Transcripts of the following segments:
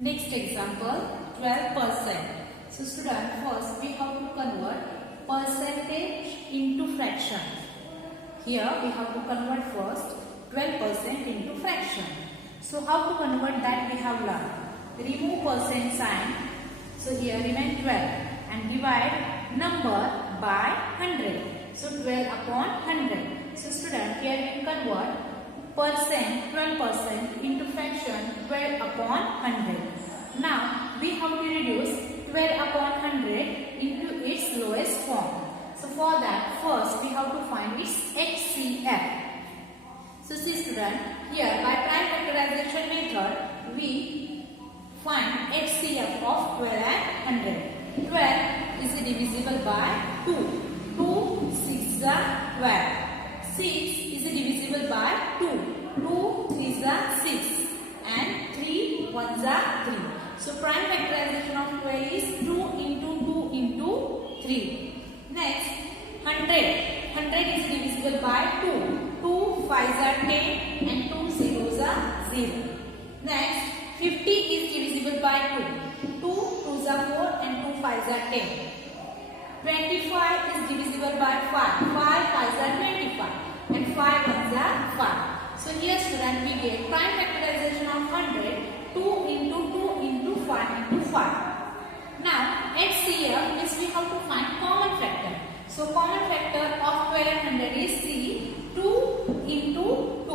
Next example, 12%. So student, first we have to convert percentage into fraction. Here we have to convert first 12% into fraction. So how to convert that we have learned. Remove percent sign. So here remain 12 and divide number by 100. So 12 upon 100. So student, here we convert percent 12% into fraction 12 upon 100. Now we have to reduce 12 upon 100 into its lowest form. So for that, first we have to find its HCF. So see student, here by prime factorization method we find HCF of 12 and 100. 12 is divisible by 2. 2 6 are 12. 6 is divisible by 2. 2 3s are 6 and 3 1s are 3. So prime factorization of 12 is 2 into 2 into 3. Next 100. 100 is divisible by 2. 2 5s are 10 and 2 zeros are 0. Next 50 is divisible by 2. 2 2s are 4 and 2 5s are 10. 25 is divisible by 5. 5 5s are 25 and 5 1s are 5. So here student, we get prime factorization of 100, 2 into 2 into 5 into 5. Now HCF means we have to find common factor. So common factor of 12 and 100 is C, 2 into 2.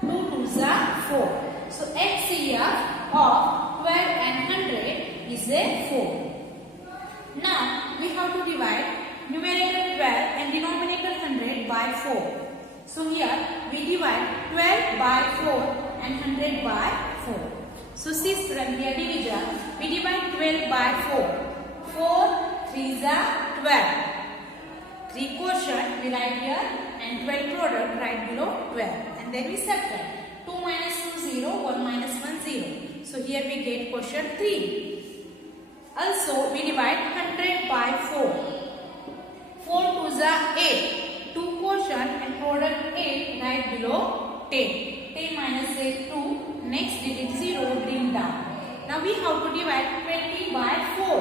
2 2s are 4. So HCF of 12 and 100 is a 4. Now we have to divide numerator 12 and denominator 100 by 4. So here we divide 12 by 4 and 100 by 4. So see student, here division, we divide 12 by 4. 4 3s are 12. 3 quotient we write here and 12 product right below 12. And then we subtract. 2 minus 2 0, 1 minus 1 0. So here we get quotient 3. Also we divide 100 by 4. 4 2s are 8. 2 quotient and product 8 right below 10. 10 minus 8 2. Next digit 0 bring down. Now we have to divide 20 by 4.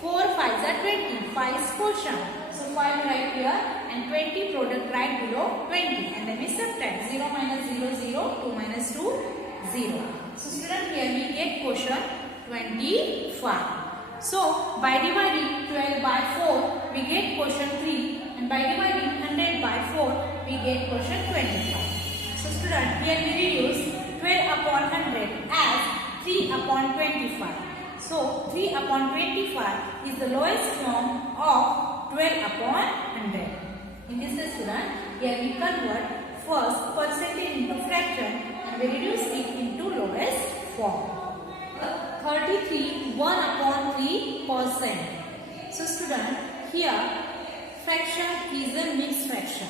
4 5s are 20. 5 is quotient. So 5 right here and 20 product right below 20. And then we subtract. 0 minus 0 0. 2 minus 2 0. So student, here we get quotient 25. So by dividing 12 by 4 we get quotient 3. And by dividing 100 by 4 we get quotient 25. So student, here we reduce 12 upon 100 as 3 upon 25. So 3 upon 25 is the lowest form of 12 upon 100. In this student, here we convert first percentage into fraction and we reduce it into lowest form. 33 1 upon 3%. So student, here fraction is a mixed fraction.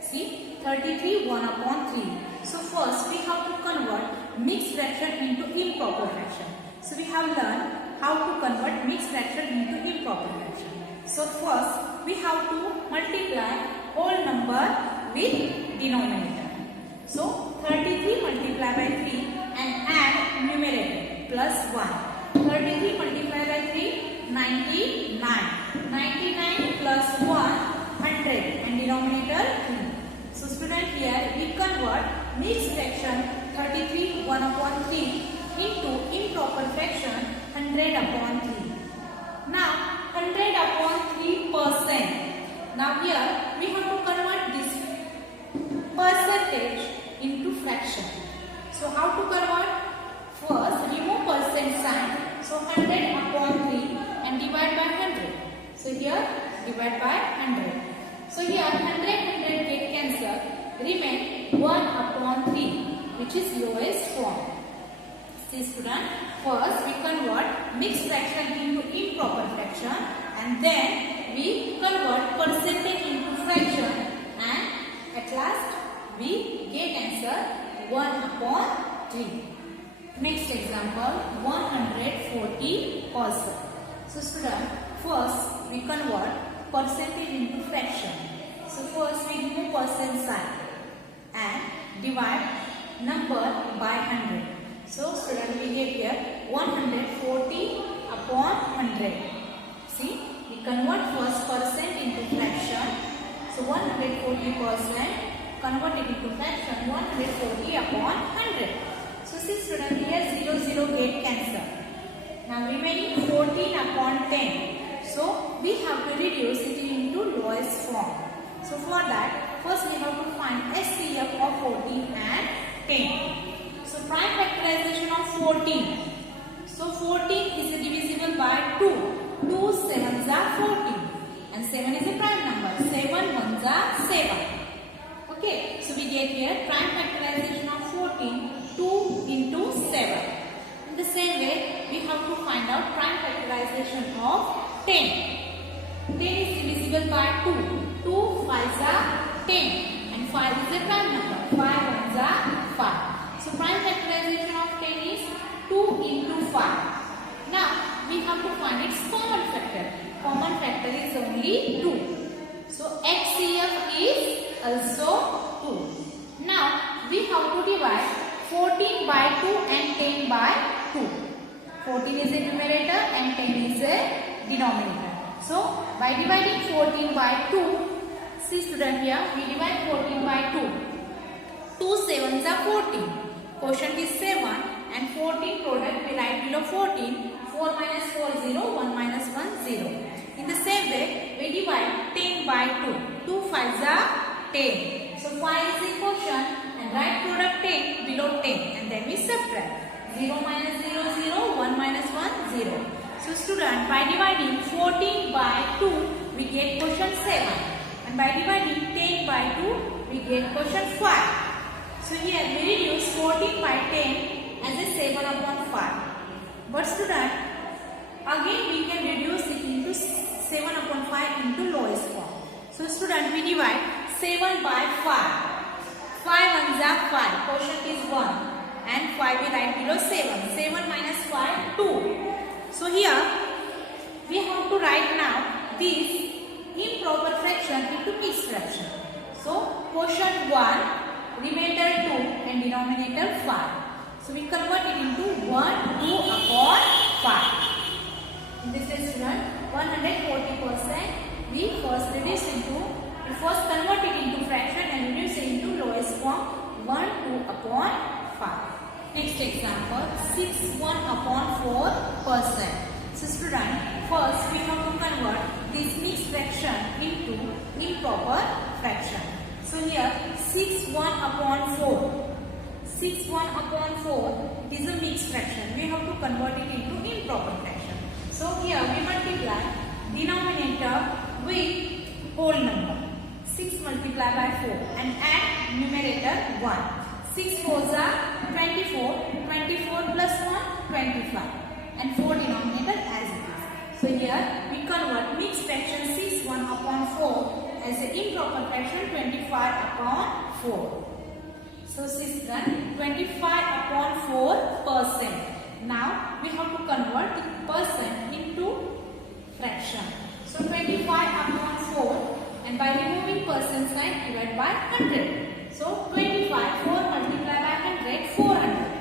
See, 33 1 upon 3. So first we have to convert mixed fraction into improper fraction. So we have learned how to convert mixed fraction into improper fraction. So first we have to multiply whole number with denominator. So 33 multiply by 3 and add numerator plus 1. 33 multiply by 3, 99. 99 plus 1, 100 and denominator 3. So student, here we convert mixed fraction 33 1 upon 3 into improper fraction 100 upon 3. Now 100 upon 3%. Now here we have to convert this percentage into fraction. So how to convert? First remove percent sign. So 100 upon 3 and divide by 100. So here divide by 100. So here 100 get cancelled. Remain 1 upon 3 which is lowest form. See student, first we convert mixed fraction into improper fraction and then we convert percentage into fraction and at last we get answer 1 upon 3. Next example, 140%. So student, first we convert percentage into fraction. So first we remove percent sign and divide number by 100. So student, we get here 140 upon 100. See, we convert first percent into fraction. So 140% converted into fraction, 140 upon 100. So see student, here 0 0 get cancelled. Now remaining 14 upon 10. So we have to reduce it into lowest form. So for that, first we have to find SCF of 14 and 10. So prime factorization of 14. So 14 is divisible by 2. 2 sevens are 14. And 7 is a prime number. 7 ones are 7. Okay. So we get here prime factorization of 14. 2 into 7. In the same way, we have to find out prime factorization of 10. 10 is divisible by 2. 2 5s are 10. And 5 is a prime number. 5 ones are 5. So prime factorization of 10 is 2 into 5. Now we have to find its common factor. Common factor is only 2. So HCF is also 2. Now we have to divide 14 by 2 and 10 by 2. 14 is a numerator and 10 is a denominator. So by dividing 14 by 2, see student, here we divide 14 by 2. 2 sevens are 14. Quotient is 7 and 14 product we write below 14. 4 minus 4 0, 1 minus 1 0. In the same way, we divide 10 by 2. 2 5s are 10. So 5 is the quotient and write product 10 below 10 and then we subtract. 0 minus 0 0, 1 minus 1 0. So student, by dividing 14 by 2, we get quotient 7. And by dividing 10 by 2, we get quotient 5. So here we reduce 14 by 10 as a 7 upon 5. But student, again we can reduce it into 7 upon 5 into lowest form. So student, we divide 7 by 5. 5 ones are 5. Quotient is 1. And 5 we write below 7. 7 minus 5, 2. So here we have to write now this improper fraction into mixed fraction. So quotient 1, remainder 2 and denominator 5. So we convert it into 1, 2 upon 5. In this is student, 140% we first convert it into fraction and reduce it into lowest form, 1, 2 upon 5. Next example, 6, 1 upon 4%. So student, first we have to convert this mixed fraction into improper fraction. So here 6, 1 upon 4. 6, 1 upon 4 is a mixed fraction. We have to convert it into improper fraction. So here we multiply denominator with whole number. 6 multiplied by 4 and add numerator 1. 6 4s are 24. 24 plus 1, 25. And 4 denominator as it is. So here we convert mixed fraction 6, 1 upon 4 as an improper fraction 25 upon 4. So system 25 upon 4%. Now we have to convert the percent into fraction. So 25 upon 4 and by removing percent sign divide by 100. So 25, 4 multiplied by 100, 400.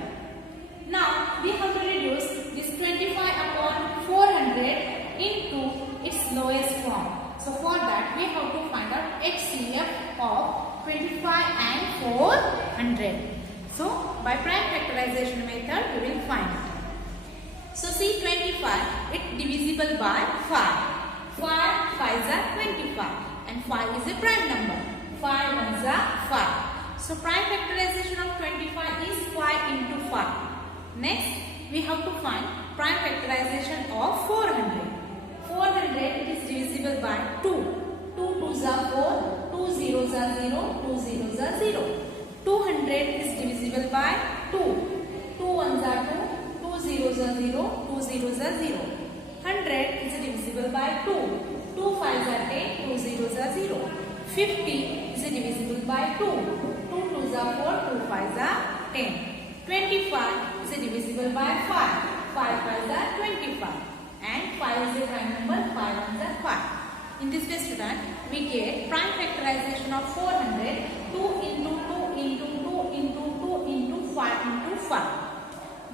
Now we have to reduce this 25 upon 400 into its lowest form. So for that we have to find out HCF of 25 and 400. So by prime factorization method we will find it. So see 25, it divisible by 5. 5 5s are 25 and 5 is a prime number. 5 ones are 5. So prime factorization of 25 is 5 into 5. Next we have to find prime factorization of 400. 400 is divisible by 2. 2 2s are 4, 2 zeros are 0, 2 zeros are 0. 200 is divisible by 2. 2 1s are 2, 2 zeros are 0, 2 zeros are 0. 100 is divisible by 2. 2 5s are 10, 2 zeros are 0. 50 is divisible by 2. 2 2s are 4, 2 5s are 10. 25 is divisible by 5. 5 5s are 25. And 5 is a prime number, 5 ones are 5. In this way student, we get prime factorization of 400, 2 into 2 into 2 into 2 into 5 into 5.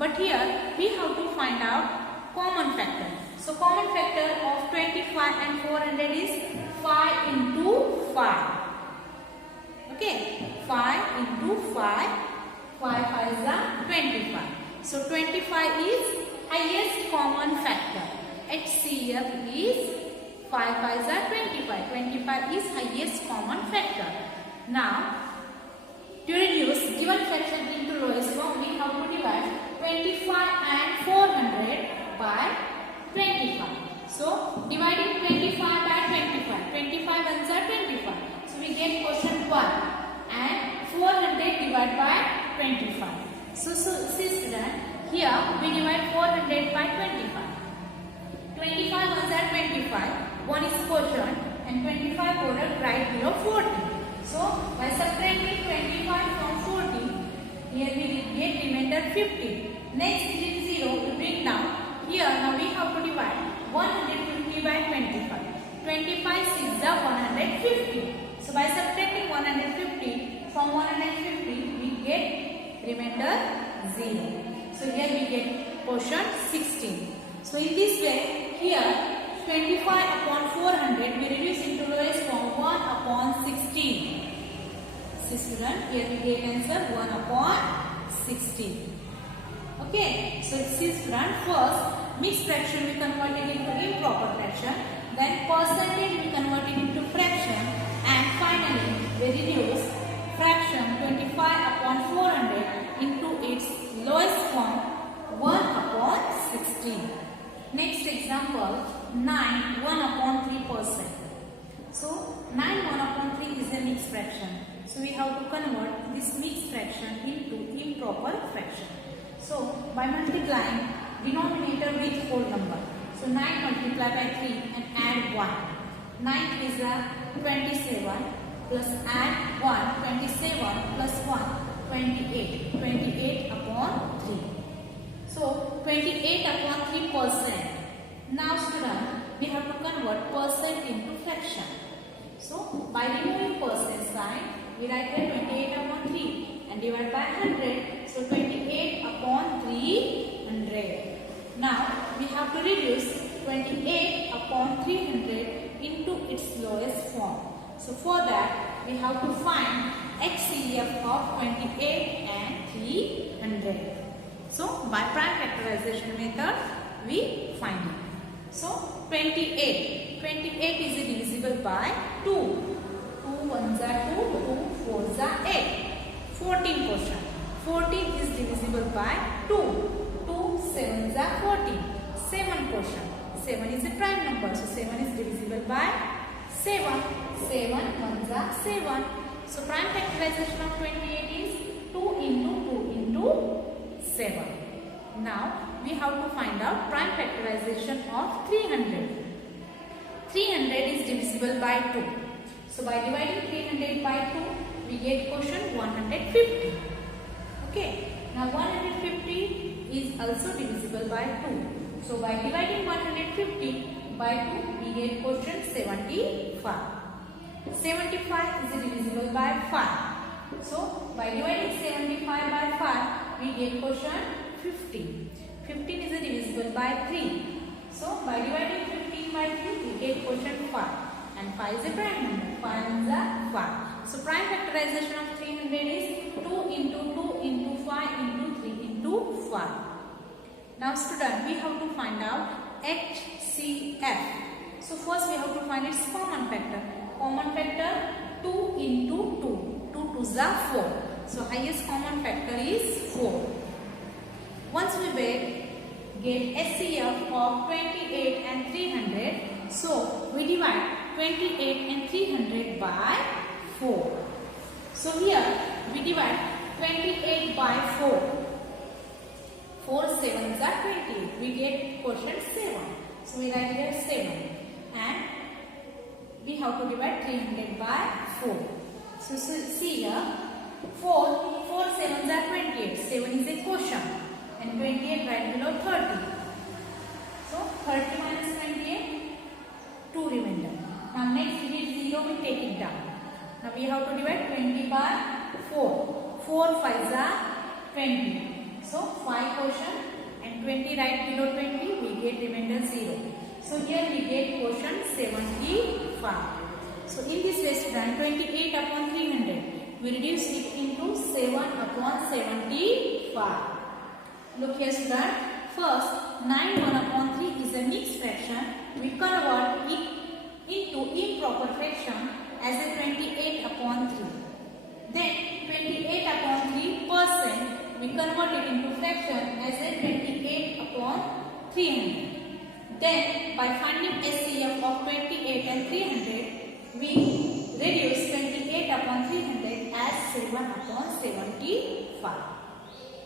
But here we have to find out common factor. So common factor of 25 and 400 is 5 into 5. Okay, 5 into 5. 5 5 is 25. So 25 is highest common factor. HCF is 5 5 is 25. 25 is highest common factor. Now, to reduce given fraction into lowest form, we have to divide 25 and 400 by 25. So, dividing 25 by 25. 25 ones are 25. So, we get quotient 1 and 400 divided by 25. So see student, here we divide 400 by 25. 25 ones are 25. 1 is quotient and 25 quotient right below 40. So, by subtracting 25 from 40, here we get remainder 50. Next is 0, we bring down. Here now we have to divide 150 by 25. 25 6 is 150. So, by subtracting 150 from 150, we get remainder 0. So, here we get quotient 16. So, in this way, here 25 upon 400 we reduce into lowest form 1 upon 16. See student, here we get answer 1 upon 16. Okay, so see student, first mixed fraction we convert it into improper fraction, then percentage we convert it into fraction, and finally we reduce fraction 25 upon 400 into its lowest form 1 upon 16. Next example, 9 1 upon 3%. So 9 1 upon 3 is a mixed fraction. So we have to convert this mixed fraction into improper fraction. So by multiplying denominator with whole number. So 9 multiplied by 3 and add 1. 9 is 27 plus add 1. 27 plus 1 28. 28 upon 3. So 28 upon 3%. Now student, we have to convert percent into fraction. So by removing percent sign, we write here 28 upon 3 and divide by 100. So 28 upon 300. Now we have to reduce 28 upon 300 into its lowest form. So for that, we have to find HCF of 28 and 300. So by prime factorization method, we find it. So 28. 28 is divisible by 2. 2 ones are 2, 2 fours are 8. 14 portion. 14 is divisible by 2. 2 sevens are 14. 7 portion. 7 is a prime number. So 7 is divisible by 7. 7 ones are 7. So prime factorization of 28 is 2 into 2 into 7. Now we have to find out prime factorization of 300. 300 is divisible by 2. So by dividing 300 by 2, we get quotient 150. Okay. Now 150 is also divisible by 2. So by dividing 150 by 2, we get quotient 75. 75 is divisible by 5. So by dividing 75 by 5, we get quotient 15. 15 is divisible by 3. So by dividing 15 by 3, we get quotient 5. And 5 is a prime number. 5 is a 5. So prime factorization of 300 is 2 into 2 into 5 into 3 into 5. Now student, we have to find out HCF. So first we have to find its common factor. Common factor 2 into 2. 2 2s are 4. So highest common factor is 4. Once we get HCF of 28 and 300, so we divide 28 and 300 by 4. So here we divide 28 by 4. 4 sevens are 28. We get quotient 7. So we write here 7. And we have to divide 300 by 4. So see here, 4 sevens are 28. 7 is a quotient. And 28 right below 30. So 30 minus 28, 2 remainder. Now next digit 0, we take it down. Now we have to divide 20 by 4. 4 5s are 20. So 5 quotient and 20 right below 20, we get remainder 0. So here we get quotient 75. So in this way student, 28 upon 300, we reduce it into 7 upon 75. Look here student, first 9 1 upon 3 is a mixed fraction. We convert it into improper fraction as a 28 upon 3. Then 28 upon 3%, we convert it into fraction as a 28 upon 300. Then by finding SCF of 28 and 300, we reduce 28 upon 300 as 7 upon 75.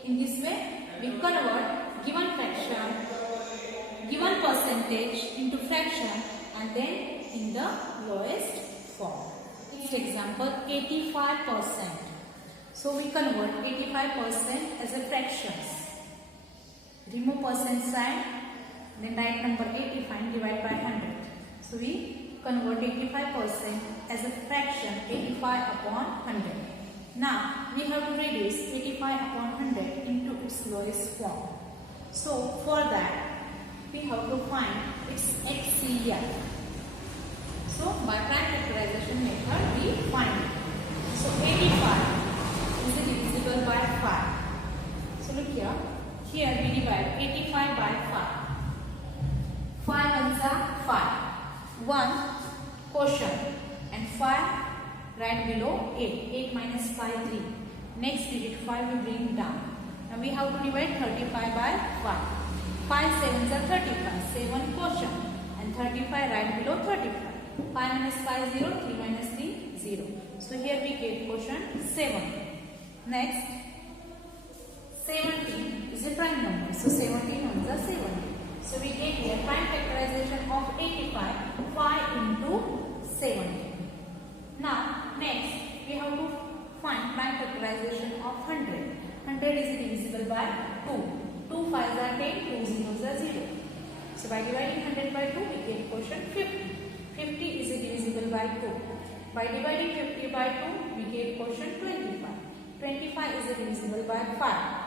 In this way, we convert given fraction, given percentage into fraction and then in the lowest form. Next example, 85%. So we convert 85% as a fractions. Remove percent sign, then write number 85 and divide by 100. So we convert 85% as a fraction, 85 upon 100. Now we have to reduce 85 upon 100 into its lowest form. So for that we have to find its HCF. So by prime factorization method we find it. So 85 is divisible by 5. So look here. Here we divide 85 by 5. 5 ones are 5. 1 quotient and 5 right below 8. 8 minus 5 3. Next digit 5 we bring down. Now we have to divide 35 by 5. 5 sevens are 35. 7 quotient and 35 right below 35. 5 minus 5 0. 3 minus 3 0. So here we get quotient 7. Next 17 is a prime number. So 17 ones are 70. So we get here prime factorization of 85, 5 into 70. Now next we have to find prime factorization of 100. 100 is divisible by 2. 2 5s are 10, 2 zeros are 0. So by dividing 100 by 2 we get quotient 50. 50 is divisible by 2. By dividing 50 by 2 we get quotient 25. 25 is divisible by 5.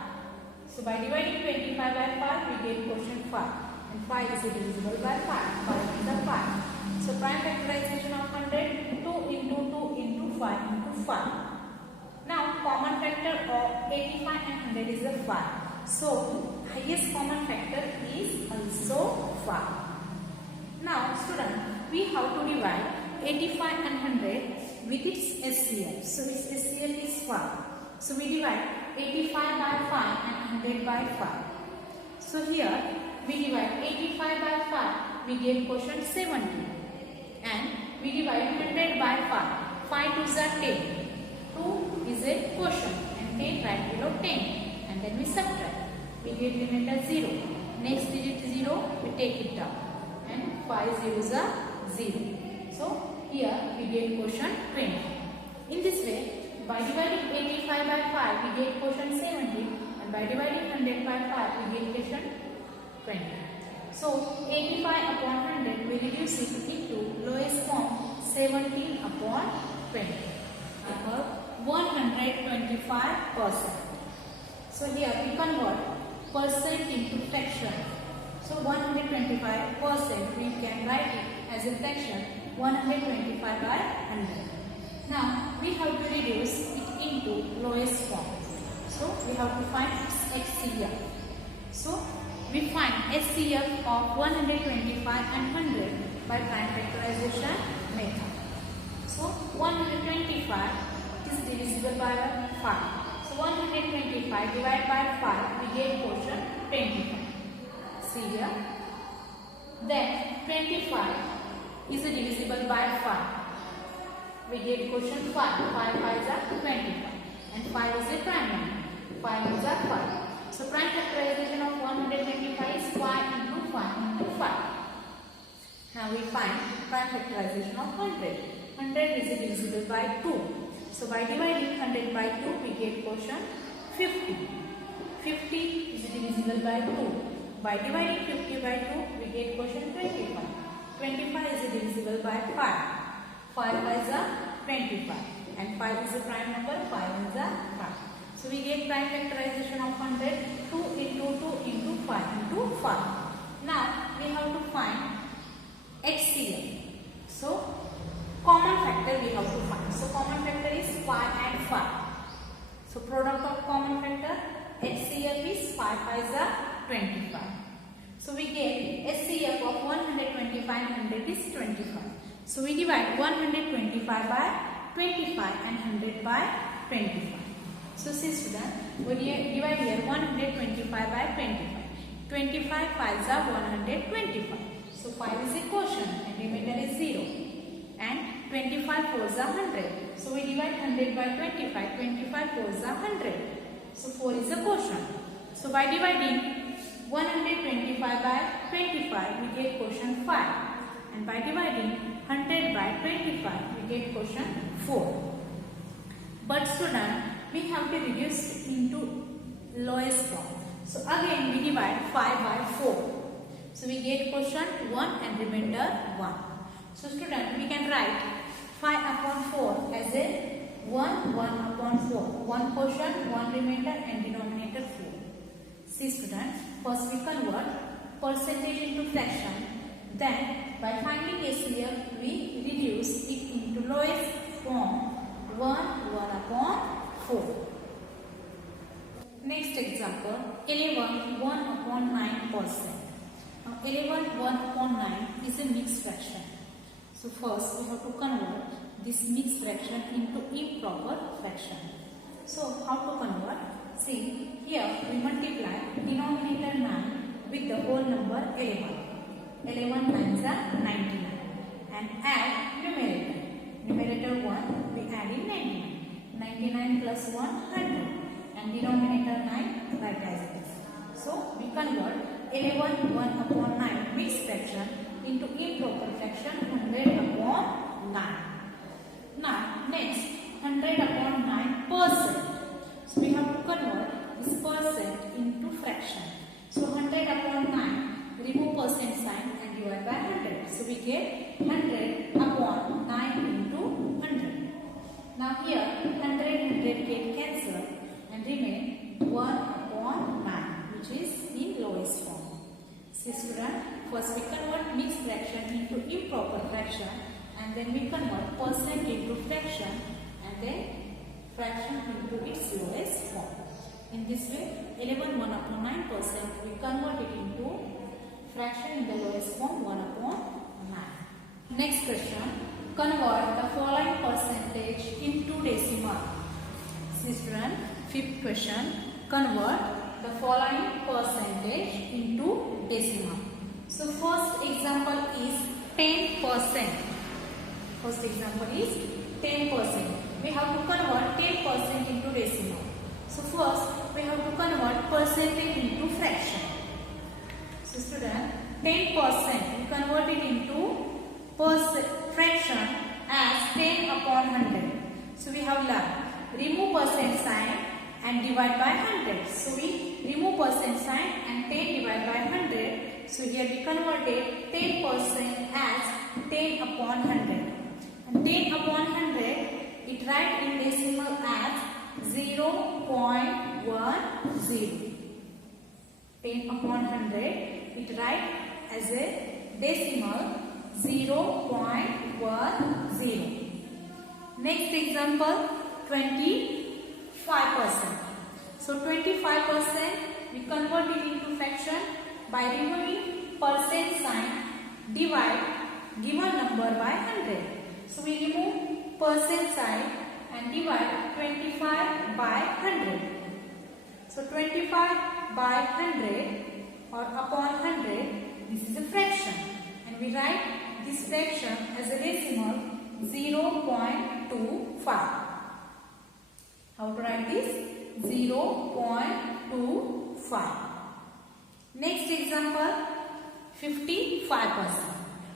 So by dividing 25 by 5 we get quotient 5. And 5 is divisible by 5. 5 is a 5. So prime factorization of 100, 2 into 2 into 5 into 5. Now common factor of 85 and 100 is a 5. So highest common factor is also 5. Now student, we have to divide 85 and 100 with its SCF. So its SCF is 5. So we divide 85 by 5 and 100 by 5. So here we divide 85 by 5, we get quotient 70. And we divide 100 by 5. 5 2s are 10. 2 is a quotient and 10 right below 10. And then we subtract. We get remainder 0. Next digit 0, we take it down. And 5 zeros are 0. So here we get quotient 20. In this way, by dividing 85 by 5, we get quotient 70. And by dividing 100 by 5, we get quotient 20. So 85 upon 100, we reduce it into lowest form 17 upon 20. Or 125%. So here we convert percent into fraction. So 125% we can write it as a fraction 125 by 100. Now we have to reduce it into lowest form. So we have to find its HCF. So we find HCF of 125 and 100 by prime factorization method. So 125 is divisible by 5. So 125 divided by 5, we get quotient 25. See here. Then 25 is divisible by 5. We get quotient 5. 5 5s are 25. And 5 is a prime number. 5 is a 5. So prime factorization of 125 is 5 into 5 into 5. Now we find prime factorization of 100. 100 is divisible by 2. So by dividing 100 by 2, we get quotient 50. 50 is divisible by 2. By dividing 50 by 2, we get quotient 25. 25 is divisible by 5. 5 is a 25. And 5 is a prime number, 5 is a 5. So we get prime factorization of 100 2 into 2 into 5 into 5. Now we have to find HCF. So common factor we have to find. So common factor is 5 and 5. So product of common factor HCF is 5 5s are 25. So we get HCF of 125 and 100 is 25. So we divide 125 by 25 and 100 by 25. So see student, we divide here 125 by 25. 25 5s are 125. So 5 is a quotient and remainder is 0. And 25 4s are 100. So we divide 100 by 25. 25 4s are 100. So 4 is a quotient. So by dividing 125 by 25, we get quotient 5. And by dividing 100 by 25, we get quotient 4. But student, we have to reduce into lowest form. So again we divide 5 by 4. So we get quotient 1 and remainder 1. So student, we can write 5 upon 4 as a 1 upon 4. 1 quotient, 1 remainder and denominator 4. See student, first we convert percentage into fraction. Then by finding HCF, we reduce it into lowest form 1 upon 4. Next example, 11 1 upon 9%. Now 11 1 upon 9 is a mixed fraction. So first we have to convert this mixed fraction into improper fraction. So how to convert? See, here we multiply denominator 9 with the whole number 11. 11 9s are 99. And add numerator. Numerator 1 we add in 99. 99 plus 1 100. And denominator 9 right as it is. So we convert 11 1 upon 9 mixed fraction into improper fraction 100 upon 9. Now next 100 upon 9%. So we have to convert this percent into fraction. So 100 upon 9, remove percent sign and divide by 100. So we get 100 upon 9 into 100. Now here 100 get cancelled and remain 1 upon 9, which is in lowest form. See student, first we convert mixed fraction into improper fraction and then we convert percent into fraction and then fraction into its lowest form. In this way, 11 1 upon 9% we convert it into fraction in the lowest form 1 upon 9. Next question, convert the following percentage into decimal. See student, fifth question, convert the following percentage into decimal. So first example is 10%. First example is 10%. We have to convert 10% into decimal. So first we have to convert percentage into fraction. So student, 10% we convert it into fraction as 10 upon 100. So we have learned remove percent sign and divide by 100. So we remove percent sign and 10 divide by 100. So here we converted 10% as 10 upon 100. And 10 upon 100 it write in decimal as 0.10. 10 upon 100 it write as a decimal 0.10. Next example, 25%. So 25% we convert it into fraction by removing percent sign, divide given number by 100. So we remove percent sign and divide 25 by 100. So 25 by 100 or upon 100, this is a fraction. And we write this fraction as a decimal 0.25. How to write this? 0.25. Next example, 55%.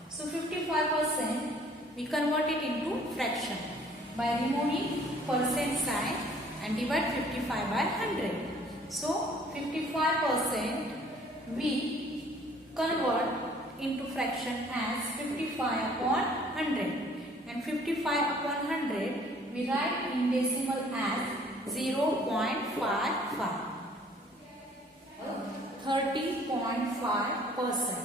So 55% we convert it into fraction by removing percent sign and divide 55 by 100. So 55% we convert into fraction as 55 upon 100. And 55 upon 100 we write in decimal as 0.55. 30.5%.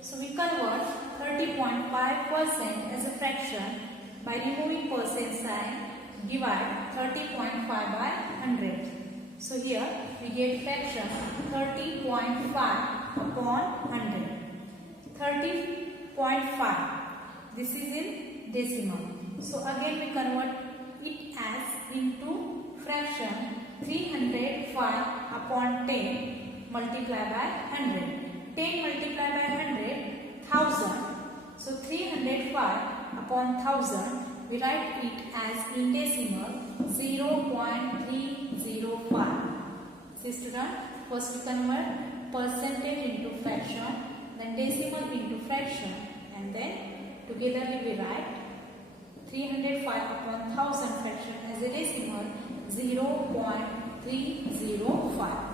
So we convert 30.5% as a fraction by removing percent sign. Divide 30.5 by 100. So here we get fraction 30.5 upon 100. 30.5. This is in decimal. So again we convert it as into fraction 305 upon 10 multiplied by 100. 10 multiplied by 100, 1000. So 305 upon 1000. We write it as in decimal 0.305. See student, first we convert percentage into fraction, then decimal into fraction, and then together we write 305 upon 1000 fraction as a decimal 0.305.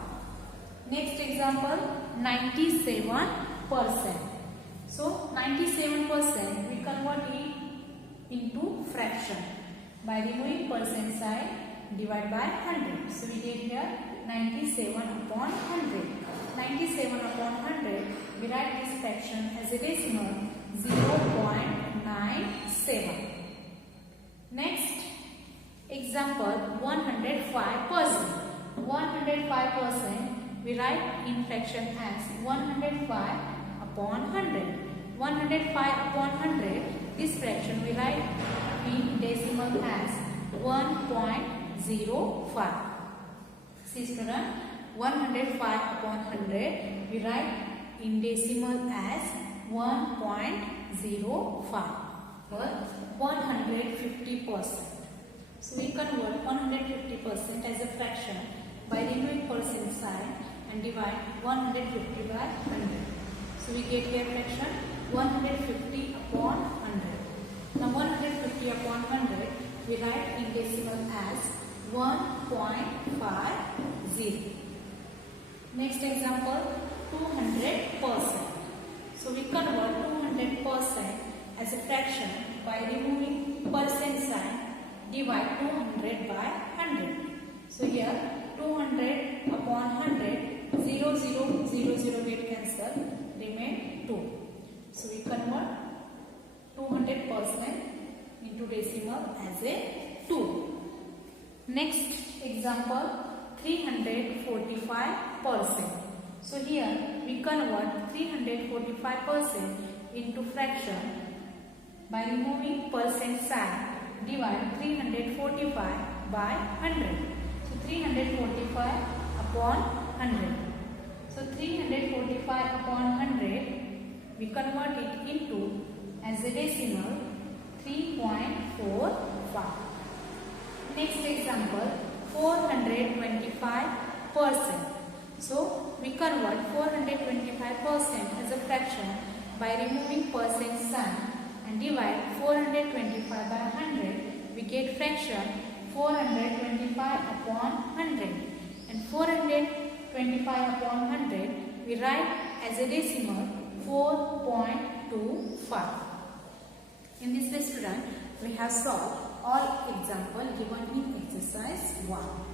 Next example, 97%. So 97% we convert it into fraction by removing percent sign, divide by 100. So we get here 97 upon 100. 97 upon 100, we write this fraction as a decimal 0.97. Next example, 105%. 105% we write in fraction as 105 upon 100. 105 upon 100, this fraction we write in decimal as 1.05. See student, 105 upon 100 we write in decimal as 1.05 or 150%. So we convert 150% as a fraction by removing percent sign and divide 150 by 100. So we get here fraction 150 upon 100. Now 150 upon 100 we write in decimal as 1.50. Next example, 200%. So we convert 200% as a fraction by removing percent sign, divide 200 by 100. So here 200 upon 100, 0, 0, 0, 0 get cancelled, remain 2. So we convert 200% into decimal as a 2. Next example, 345%. So here we convert 345% into fraction by removing percent sign, divide 345 by 100. So 345 upon 100. So 345 upon 100 we convert it into as a decimal 3.45. Next example, 425%. So we convert 425% as a fraction by removing percent sign and divide 425 by 100. We get fraction 425 upon 100, and 425 upon 100 we write as a decimal 4.25. In this way student, we have solved all example given in exercise 1.